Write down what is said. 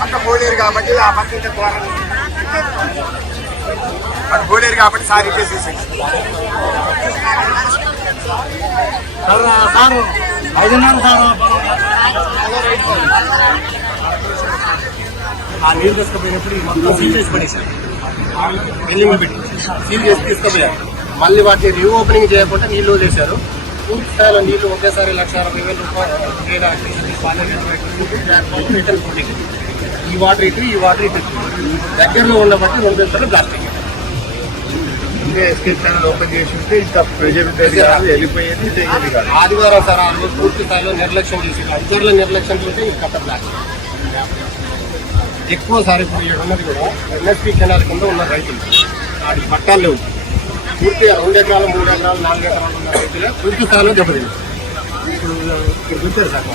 పక్క పోలేరు కాబట్టి ఆ పక్క ఇంకా ద్వారా అది పోలేరు కాబట్టి సార్ ఇట్టే చూసేసి సార్ 5:30 సార్ ఆ నీళ్ళు తీసుకుపోయినప్పుడు మొత్తం సీల్ చేసి పడేశారు. బిల్డింగ్ పెట్టి సీల్ చేసి తీసుకుపోయారు. మళ్ళీ వాటిని రీఓపెనింగ్ చేయకుండా నీళ్లు వదిలేశారు. పూర్తి స్థాయిలో నీళ్లు ఒకేసారి 1,60,000 రూపాయలు. ఈ వాటర్ ఇటు ఈ వాటర్ ఇటు దగ్గరలో ఉన్న బట్టి 2 గంటలు ప్లాస్టిక్ ఎస్కేప్ ఛానల్ ఓపెన్ చేసి ఉంటే ఇంకా ప్రజెంట్ వెళ్ళిపోయేది. ఆదివారం సార్ ఆ రోజు పూర్తి స్థాయిలో నిర్లక్ష్యం చేసి అధికారుల నిర్లక్ష్యం చేసి ఇంకా ప్లాస్టిక్ ఎక్కువ సార్. ఇప్పుడు ఇక్కడ ఉన్నది కూడా ఎన్ఎస్పీ కెనాల్ కింద ఉన్న రైతులు వాటి పట్టాల్లో ఉంది. పూర్తిగా 2 ఎకరాలు 3 ఎకరాలు 4 ఎకరాలు ఉన్న రైతులే పూర్తి స్థాయిలో దెబ్బతింది. ఇప్పుడు చూస్తారు సార్